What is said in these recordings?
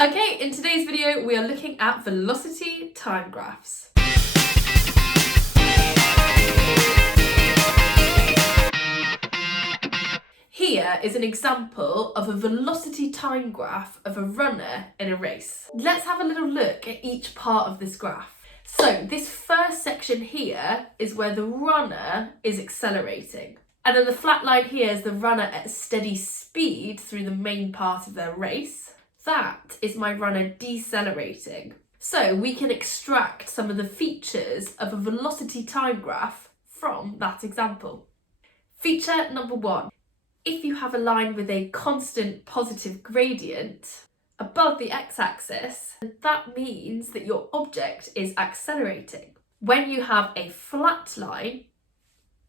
Okay, in today's video we are looking at velocity time graphs. Here is an example of a velocity time graph of a runner in a race. Let's have a little look at each part of this graph. So this first section here is where the runner is accelerating. And then the flat line here is the runner at a steady speed through the main part of their race. That is my runner decelerating. So we can extract some of the features of a velocity time graph from that example. Feature number one. If you have a line with a constant positive gradient above the x-axis, that means that your object is accelerating. When you have a flat line,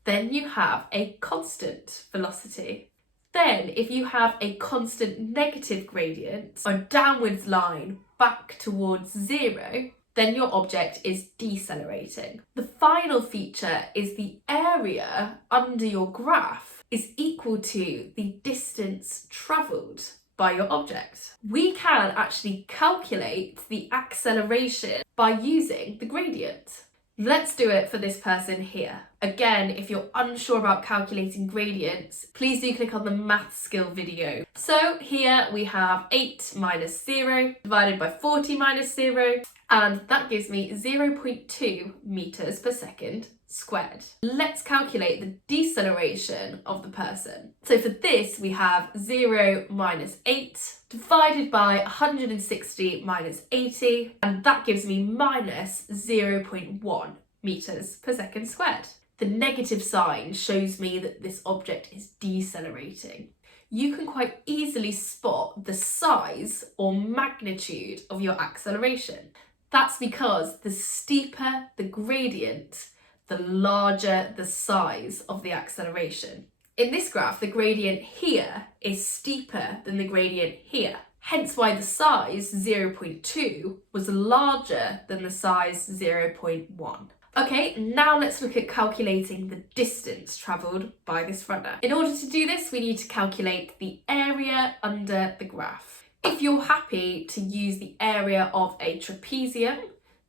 then you have a constant velocity. Then, if you have a constant negative gradient, or downwards line back towards zero, then your object is decelerating. The final feature is the area under your graph is equal to the distance travelled by your object. We can actually calculate the acceleration by using the gradient. Let's do it for this person here. Again, if you're unsure about calculating gradients, please do click on the math skill video. So here we have 8 minus 0 divided by 40 minus 0, and that gives me 0.2 meters per second squared. Let's calculate the deceleration of the person. So for this, we have 0 minus 8 divided by 160 minus 80, and that gives me minus 0.1 meters per second squared. The negative sign shows me that this object is decelerating. You can quite easily spot the size or magnitude of your acceleration. That's because the steeper the gradient, the larger the size of the acceleration. In this graph, the gradient here is steeper than the gradient here. Hence why the size 0.2 was larger than the size 0.1. Okay, now let's look at calculating the distance travelled by this runner. In order to do this, we need to calculate the area under the graph. If you're happy to use the area of a trapezium,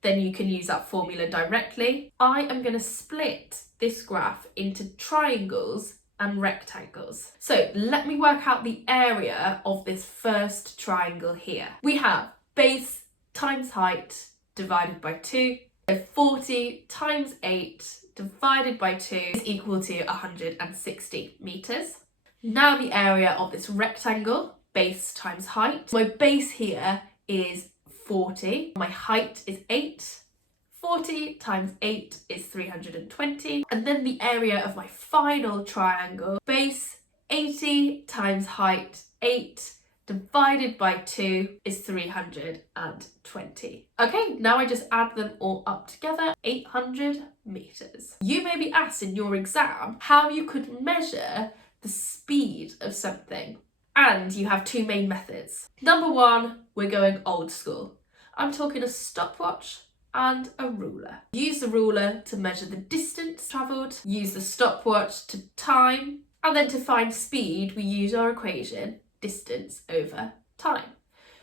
then you can use that formula directly. I am going to split this graph into triangles and rectangles. So let me work out the area of this first triangle here. We have base times height divided by 2. So 40 times 8 divided by 2 is equal to 160 meters. Now the area of this rectangle, base times height. My base here is 40. My height is 8. 40 times 8 is 320. And then the area of my final triangle, base 80 times height 8 divided by 2 is 320. Okay, now I just add them all up together, 800 meters. You may be asked in your exam how you could measure the speed of something. And you have two main methods. Number one, we're going old school. I'm talking a stopwatch and a ruler. Use the ruler to measure the distance travelled, use the stopwatch to time, and then to find speed, we use our equation, distance over time.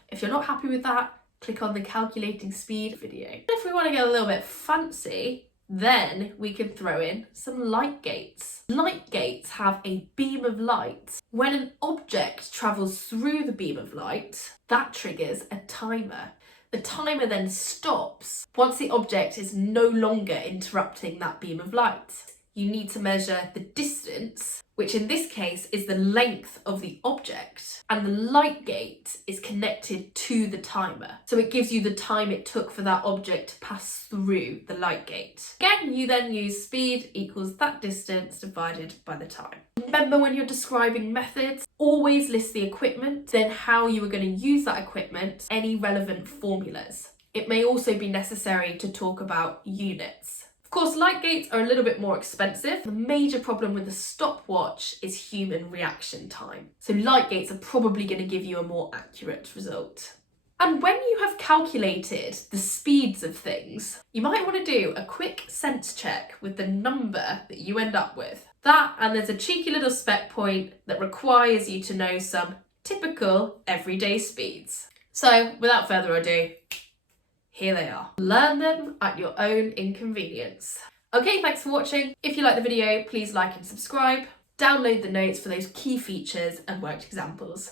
If you're not happy with that, click on the calculating speed video. If we want to get a little bit fancy, then we can throw in some light gates. Light gates have a beam of light. When an object travels through the beam of light, that triggers a timer. The timer then stops once the object is no longer interrupting that beam of light. You need to measure the distance, which in this case is the length of the object, and the light gate is connected to the timer. So it gives you the time it took for that object to pass through the light gate. Again, you then use speed equals that distance divided by the time. Remember, when you're describing methods, always list the equipment, then how you are going to use that equipment, any relevant formulas. It may also be necessary to talk about units. Of course, light gates are a little bit more expensive. The major problem with the stopwatch is human reaction time. So light gates are probably going to give you a more accurate result. And when you have calculated the speeds of things, you might want to do a quick sense check with the number that you end up with. That, and there's a cheeky little spec point that requires you to know some typical everyday speeds. So without further ado, here they are. Learn them at your own inconvenience. Okay, thanks for watching. If you like the video, please like and subscribe. Download the notes for those key features and worked examples.